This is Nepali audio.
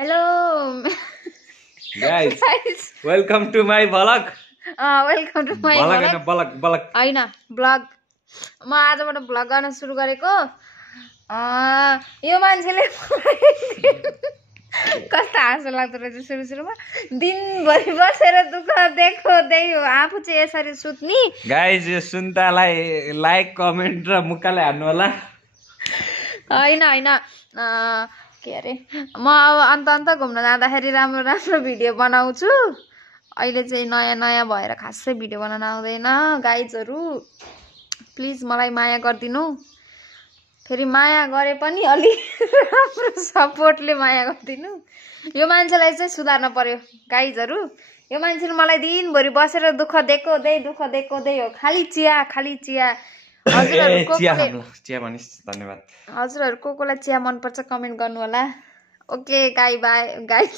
Hello guys, guys. welcome to my vlog. Welcome to my vlog. हैन ब्लग म आजबाट ब्लग गर्न सुरु गरेको यो मान्छेले कस्तो हाँसो लाग्दो रहेछ सुरुमा दिनभरि बसेर दुःख देखाउँदै हो आफू चाहिँ यसरी सुत्नी गाइस यो सुन्तालाई लाइक कमेन्ट र मुक्काले हान्नु होला हैन के अरे म अब अन्त घुम्न जाँदाखेरि राम्रो राम्रो भिडियो बनाउँछु अहिले चाहिँ नयाँ भएर खासै भिडियो बनाउन आउँदैन गाइजहरु प्लिज मलाई माया गर्दिनु फेरि माया गरे पनि अलि राम्रो सपोर्टले माया गर्दिनु यो मान्छेलाई चाहिँ सुधार्न पर्यो गाइजहरु यो मान्छेले मलाई दिनभरि बसेर दुःख देखाउँदै हो खाली चिया चिया भनिस् धन्यवाद हजुरहरु कोलाई चिया मन पर्छ कमेन्ट गर्नु होला ओके गाइज